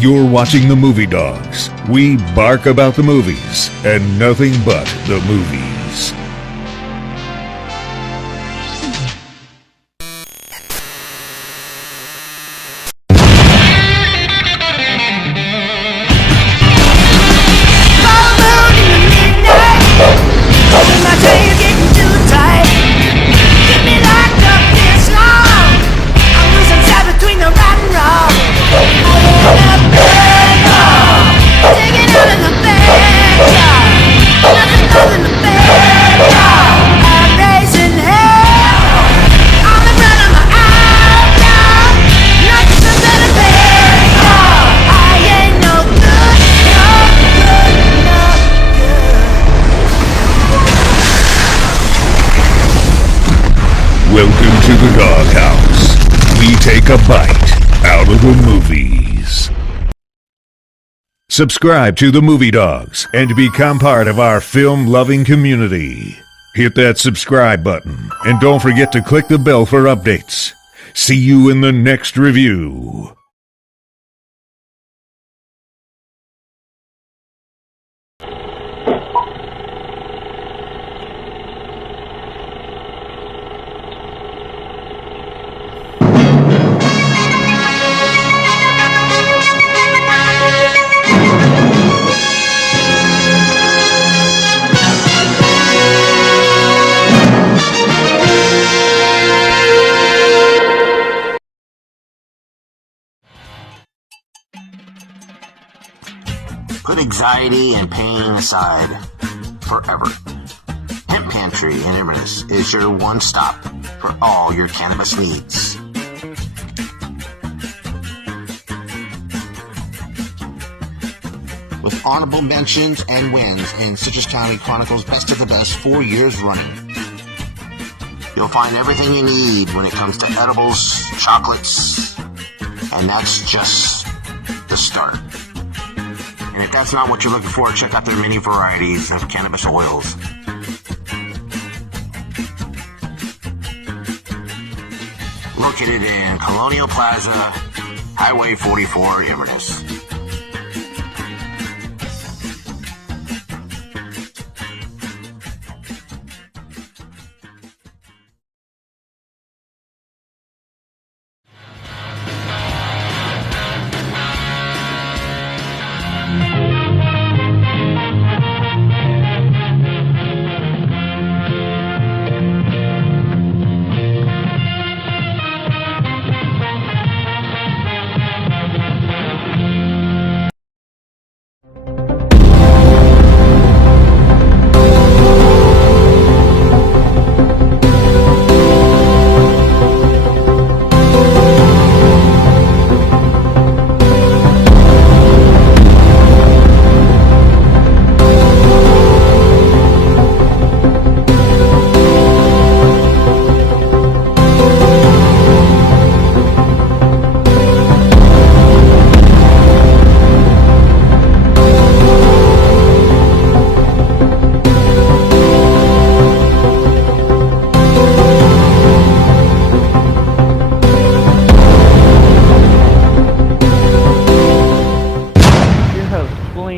You're watching the Movie Dogs. We bark about the movies and nothing but the movies. Welcome to the Doghouse. We take a bite out of the movies. Subscribe to the Movie Dogs and become part of our film-loving community. Hit that subscribe button and don't forget to click the bell for updates. See you in the next review. Put anxiety and pain aside forever. Hemp Pantry in Inverness is your one stop for all your cannabis needs. With honorable mentions and wins in Citrus County Chronicles Best of the Best 4 years running. You'll find everything you need when it comes to edibles, chocolates, and that's just the start. And if that's not what you're looking for, check out their many varieties of cannabis oils. Located in Colonial Plaza, Highway 44, Inverness.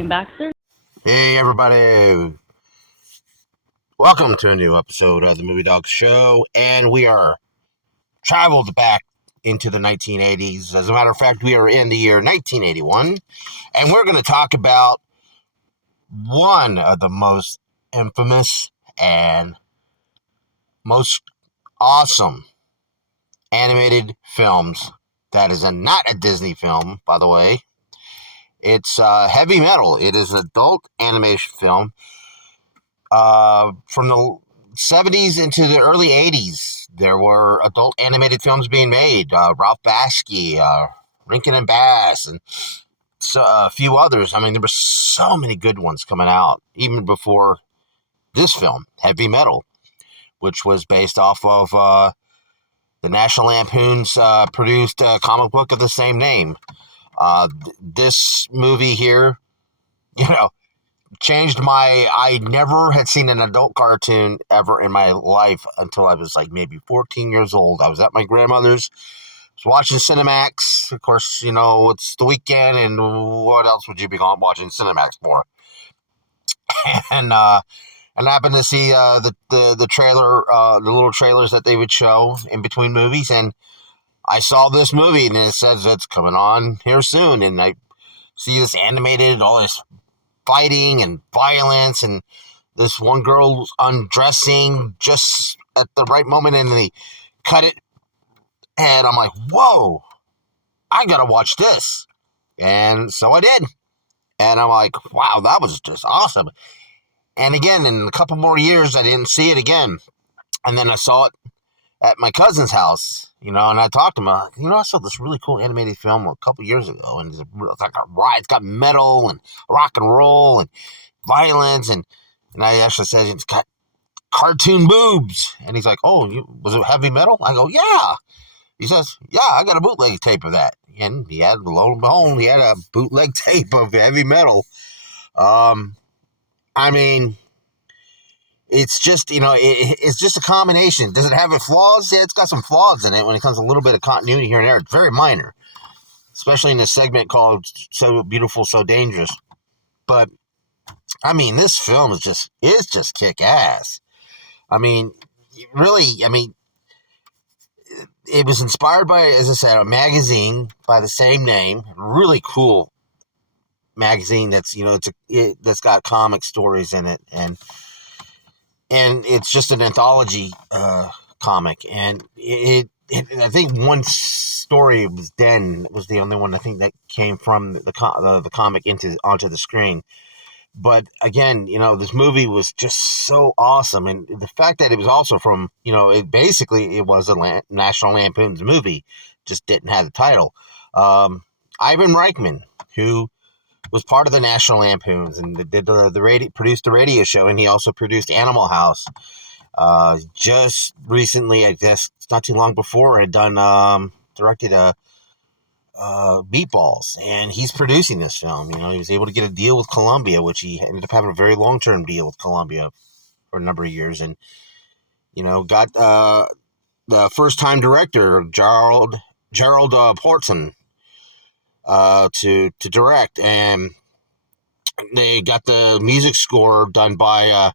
Baxter. Hey everybody, welcome to a new episode of the Movie Dog Show, and we are traveled back into the 1980s. As a matter of fact, we are in the year 1981, and we're going to talk about one of the most infamous and most awesome animated films that is not a Disney film, by the way. It's Heavy Metal. It is an adult animation film from the 70s into the early 80s. There were adult animated films being made. Ralph Bakshi, Rankin and Bass, and a few others. I mean, there were so many good ones coming out, even before this film, Heavy Metal, which was based off of the National Lampoon's produced comic book of the same name. This movie here, changed I never had seen an adult cartoon ever in my life until I was like maybe 14 years old. I was at my grandmother's, was watching Cinemax, Cinemax. Of course, it's the weekend, and what else would you be watching Cinemax for? And I happened to see the trailer, the little trailers that they would show in between movies, and I saw this movie, and it says it's coming on here soon, and I see this animated, all this fighting and violence, and this one girl undressing just at the right moment, and they cut it, and I'm like, whoa, I gotta watch this. And so I did. And I'm like, wow, that was just awesome. And again, in a couple more years, I didn't see it again. And then I saw it at my cousin's house, and I talked to him. I'm like, I saw this really cool animated film a couple years ago, and it's like a ride. It's got metal and rock and roll and violence, and I actually said it's got cartoon boobs. And he's like, oh, was it heavy metal? I go, yeah. He says, yeah, I got a bootleg tape of that. And he had, lo and behold, he had a bootleg tape of heavy metal. I mean, it's just, it's just a combination. Does it have its flaws? Yeah, it's got some flaws in it when it comes to a little bit of continuity here and there. It's very minor, especially in this segment called So Beautiful, So Dangerous. But, I mean, this film is just kick-ass. I mean, really, it was inspired by, as I said, a magazine by the same name. Really cool magazine that's, that's got comic stories in it. And it's just an anthology comic. And I think one story was the only one I think that came from the comic onto the screen. But again, this movie was just so awesome. And the fact that it was also from, it was a National Lampoon's movie, just didn't have the title. Ivan Reitman, who was part of the National Lampoons and did produced the radio show, and he also produced Animal House. Just recently, I guess it's not too long before, had directed Meatballs, and he's producing this film. He was able to get a deal with Columbia, which he ended up having a very long-term deal with Columbia for a number of years, and got the first-time director Gerald Portson to direct, and they got the music score done by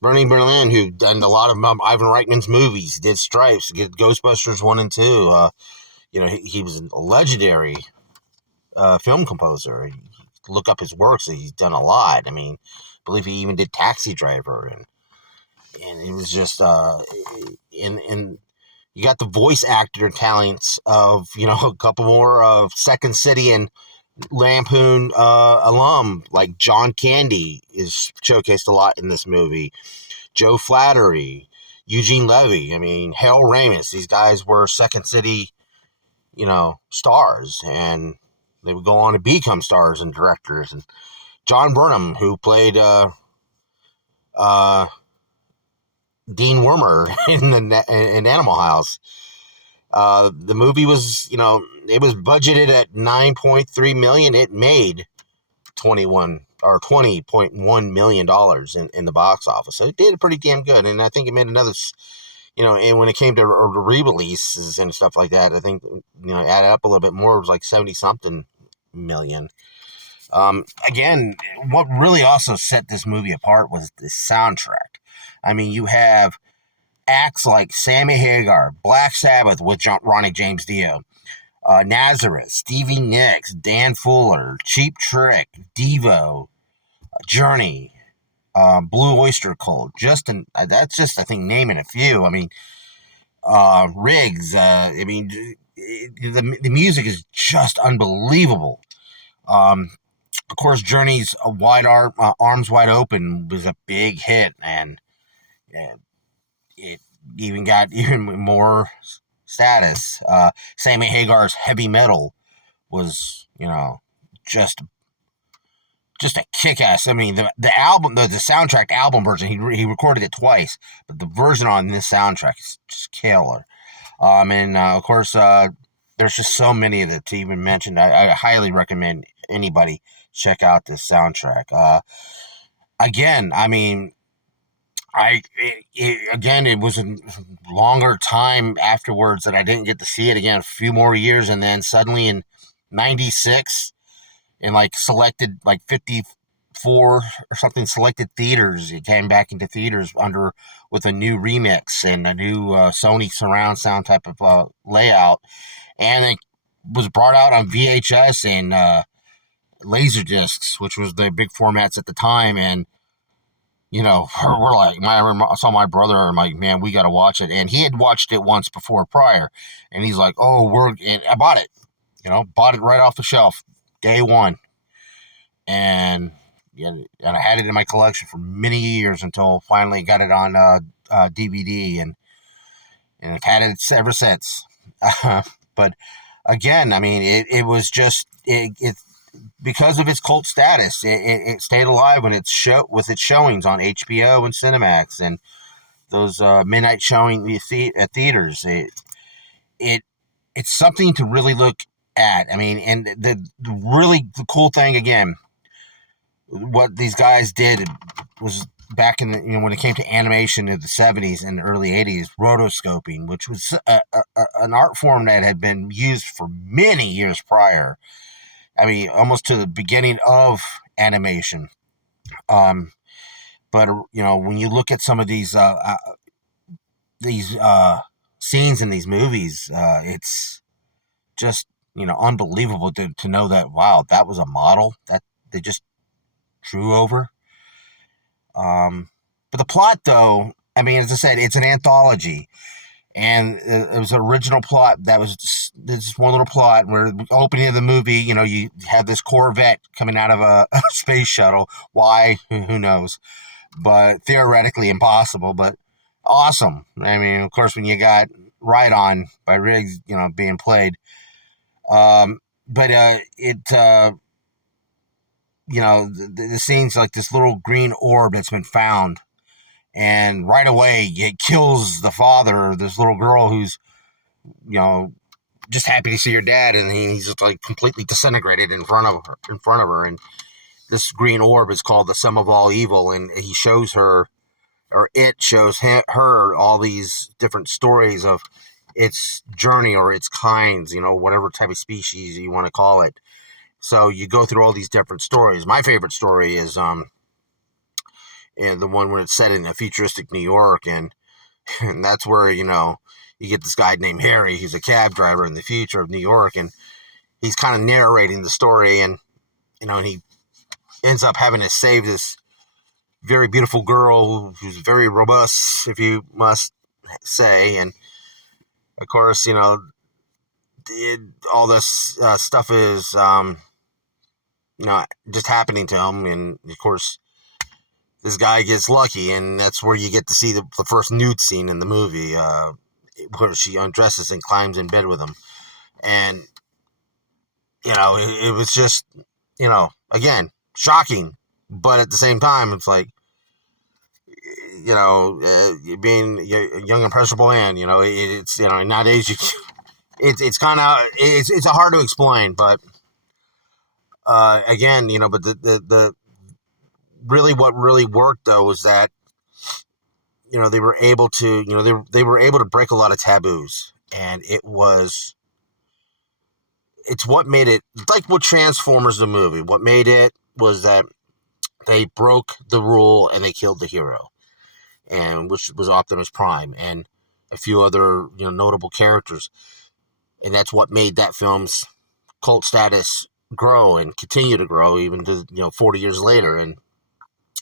Bernie Berlin, who done a lot of Ivan Reitman's movies. He did Stripes, he did Ghostbusters 1 and 2. He was a legendary film composer. Look up his works; he's done a lot. I believe he even did Taxi Driver, and it was just and you got the voice actor talents of a couple more of Second City and Lampoon alum like John Candy is showcased a lot in this movie. Joe Flattery, Eugene Levy. Harold Ramis. These guys were Second City stars, and they would go on to become stars and directors. And John Burnham, who played Dean Wormer in Animal House. The movie was, it was budgeted at $9.3 million. It made $20.1 million in the box office. So it did pretty damn good. And I think it made another, and when it came to re-releases and stuff like that, I think, it added up a little bit more. It was like 70-something million. Again, what really also set this movie apart was the soundtrack. You have acts like Sammy Hagar, Black Sabbath with Ronnie James Dio, Nazareth, Stevie Nicks, Dan Fuller, Cheap Trick, Devo, Journey, Blue Oyster Cult. That's just, I think, naming a few. Riggs. The music is just unbelievable. Of course, Journey's Arms Wide Open was a big hit, and it even got even more status. Sammy Hagar's Heavy Metal was, just a kick-ass. The album, the soundtrack album version, he recorded it twice, but the version on this soundtrack is just killer. Of course, there's just so many of it to even mention. I highly recommend anybody check out this soundtrack. Again, it was a longer time afterwards that I didn't get to see it again. A few more years, and then suddenly in '96, in like selected like 54 or something selected theaters, it came back into theaters under with a new remix and a new Sony surround sound type of layout, and it was brought out on VHS and laser discs, which was the big formats at the time. And we're like, I saw my brother, and I'm like, man, we got to watch it. And he had watched it once before prior, and he's like, and I bought it, bought it right off the shelf, day one. And I had it in my collection for many years until finally got it on DVD, and I've had it ever since. But again, I mean, it was just it because of its cult status, it stayed alive with its showings on HBO and Cinemax and those midnight showing theaters. It's something to really look at. I mean, and the cool thing again, what these guys did was back in when it came to animation in the 70s and early 80s, rotoscoping, which was an art form that had been used for many years prior. I mean, almost to the beginning of animation. But when you look at some of these scenes in these movies, it's just unbelievable to know that, wow, that was a model that they just drew over. But the plot, though, I mean, as I said, it's an anthology. And it was an original plot that was this one little plot where the opening of the movie, you have this Corvette coming out of a space shuttle. Why? Who knows? But theoretically impossible, but awesome. I mean, of course, when you got Ride On by Riggs, being played. But the scene's like this little green orb that's been found. And right away, it kills the father, this little girl who's, just happy to see her dad, and he's just like completely disintegrated in front of her. And this green orb is called the sum of all evil, and he shows her, or it shows her all these different stories of its journey or its kinds, whatever type of species you want to call it. So you go through all these different stories. My favorite story is and the one where it's set in a futuristic New York, and that's where you get this guy named Harry. He's a cab driver in the future of New York, and he's kind of narrating the story, and and he ends up having to save this very beautiful girl who's very robust, if you must say. And of course, all this stuff is just happening to him, and of course this guy gets lucky, and that's where you get to see the first nude scene in the movie, where she undresses and climbs in bed with him. And, it was just, again, shocking. But at the same time, it's like, being a young, impressionable man, it's, nowadays, it's kind of, it's hard to explain. But, again, but the really what really worked, though, was that they were able to they were able to break a lot of taboos, and it's what made it, like what Transformers the movie, what made it was that they broke the rule and they killed the hero, and which was Optimus Prime and a few other notable characters, and that's what made that film's cult status grow and continue to grow even to 40 years later, and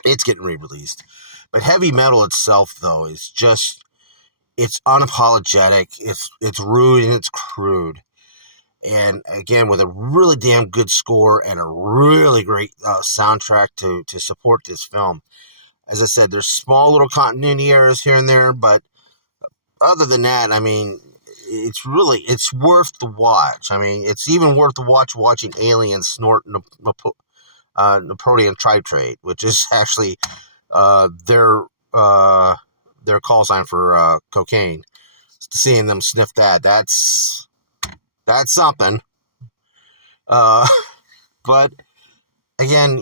it's getting re-released. But heavy metal itself, though, is just, it's unapologetic, it's rude, and it's crude. And again, with a really damn good score and a really great soundtrack to support this film. As I said, there's small little continuity errors here and there, but other than that, I mean, it's worth the watch. I mean, it's even worth the watching aliens snort Napoleon Tritrate, which is actually their call sign for cocaine. Seeing them sniff that's something. But again,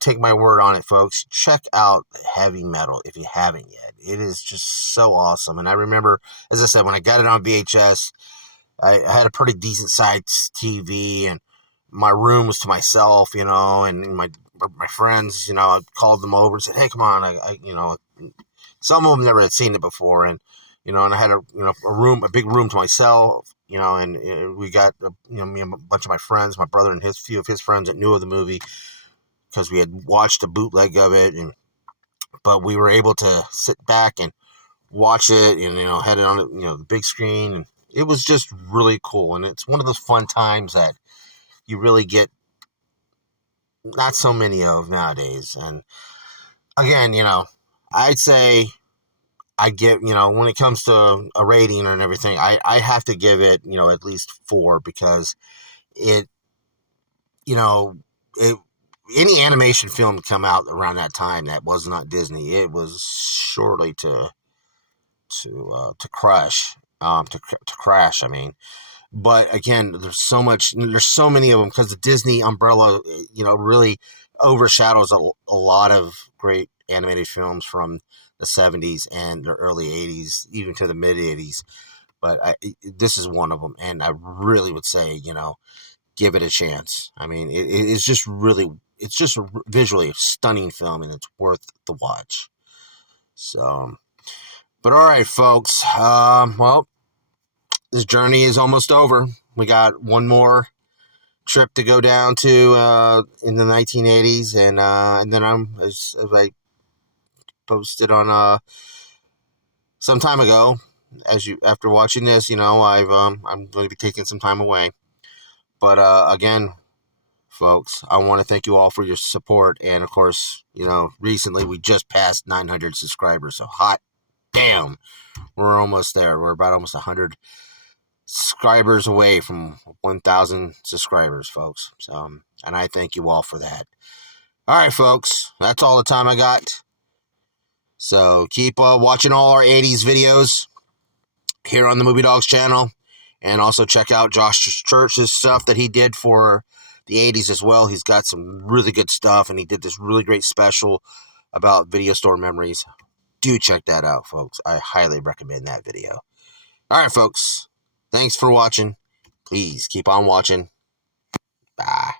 take my word on it, folks. Check out heavy metal if you haven't yet. It is just so awesome. And I remember, as I said, when I got it on VHS, I had a pretty decent sized TV, and my room was to myself, and my friends, I called them over and said, "Hey, come on, some of them never had seen it before, and I had a big room to myself, and we got me and a bunch of my friends, my brother and his few of his friends that knew of the movie because we had watched a bootleg of it, but we were able to sit back and watch it, and had it on the big screen, and it was just really cool, and it's one of those fun times that you really get not so many of nowadays. And again, I'd say I give, when it comes to a rating and everything, I have to give it, at least 4 because it, you know, it, any animation film come out around that time that was not Disney, it was surely to crush, to crash. I mean, but again, there's so many of them because the Disney umbrella, really overshadows a lot of great animated films from the 70s and the early 80s, even to the mid 80s. But this is one of them, and I really would say, give it a chance. I mean, it's just visually a stunning film, and it's worth the watch. So, but all right, folks. Well, this journey is almost over. We got one more trip to go down to in the 1980s, and then as I posted on some time ago, after watching this, I'm going to be taking some time away. But again, folks, I want to thank you all for your support, and of course, recently we just passed 900 subscribers, so hot damn, we're almost there. We're about almost 100 subscribers away from 1,000 subscribers, folks. So, and I thank you all for that. All right, folks, that's all the time I got. So keep watching all our 80s videos here on the Movie Dogs channel, and also check out Josh Church's stuff that he did for the 80s as well. He's got some really good stuff, and he did this really great special about video store memories. Do check that out, folks. I highly recommend that video. All right, folks. Thanks for watching. Please keep on watching. Bye.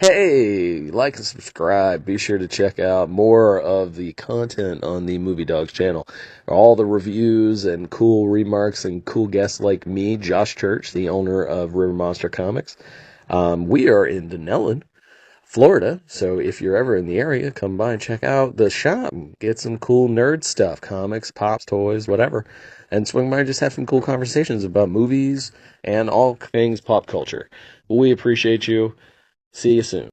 Hey, like and subscribe. Be sure to check out more of the content on the Movie Dogs channel. All the reviews and cool remarks and cool guests like me, Josh Church, the owner of River Monster Comics. We are in Denellen, Florida, so if you're ever in the area, come by and check out the shop. Get some cool nerd stuff, comics, pops, toys, whatever. And swing by and just have some cool conversations about movies and all things pop culture. We appreciate you. See you soon.